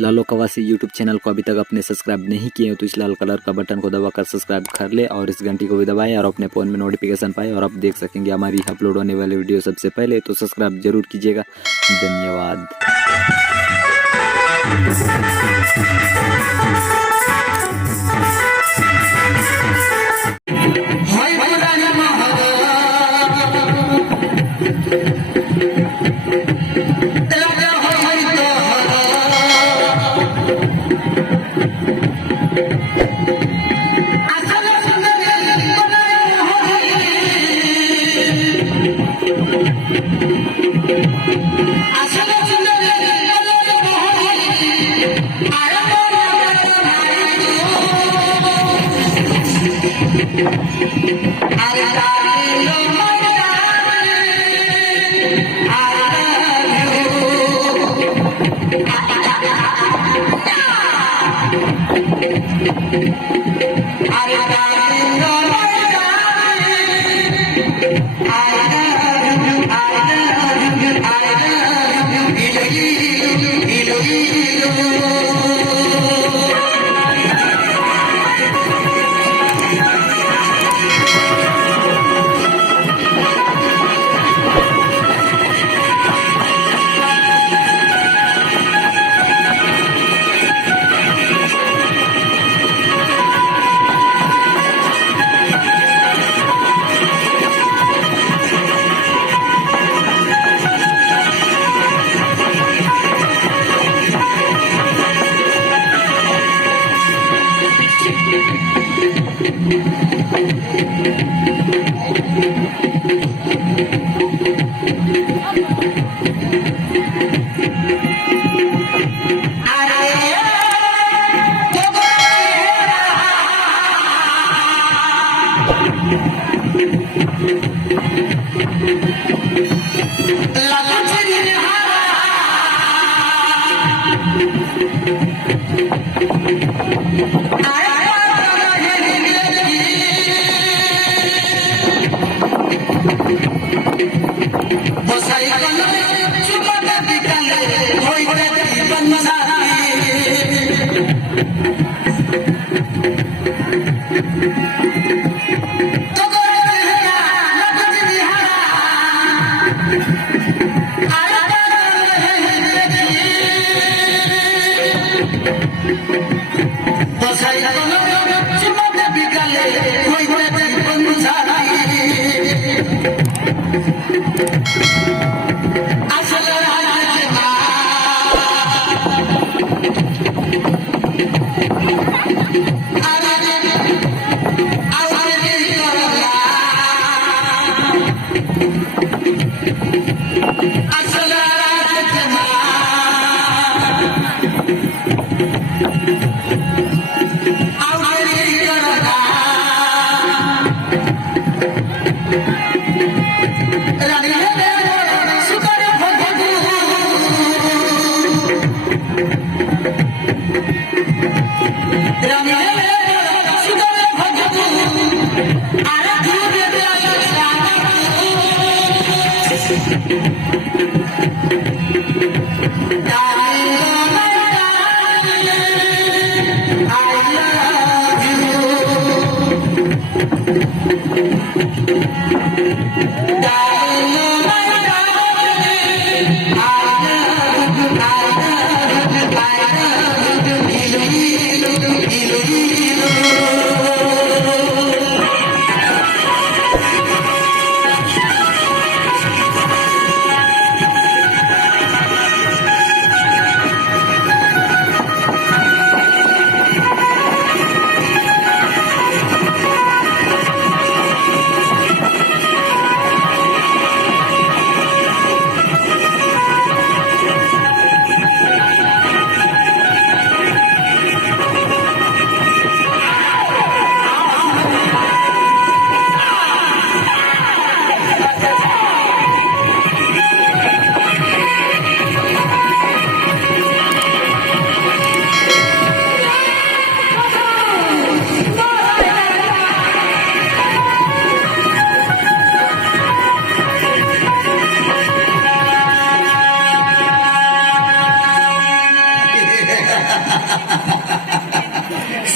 लालो Kawasi YouTube channel को अभी तक आपने सब्सक्राइब नहीं किए हो तो इस लाल कलर का बटन को दबाकर सब्सक्राइब कर ले और इस घंटी को भी दबाएं और अपने फ़ोन में नोटिफिकेशन पाए और आप देख सकेंगे हमारी अपलोड होने वाली वीडियो सबसे पहले। तो सब्सक्राइब जरूर कीजिएगा। धन्यवाद।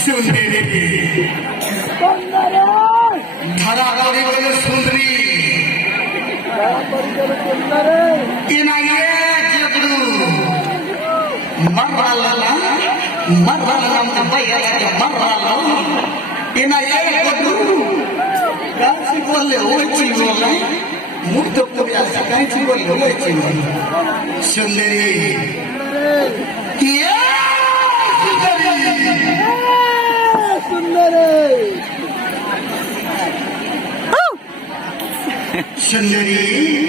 सुंदरी धरा गौरी बोले सुंदरी इनाये जबरू मर्राला मुंबईला के मर्राला इनाये जबरू काची बोले ओची बोले मुक्त कभी असं काची बोले ओची बोले सुंदरी ये सुंदरी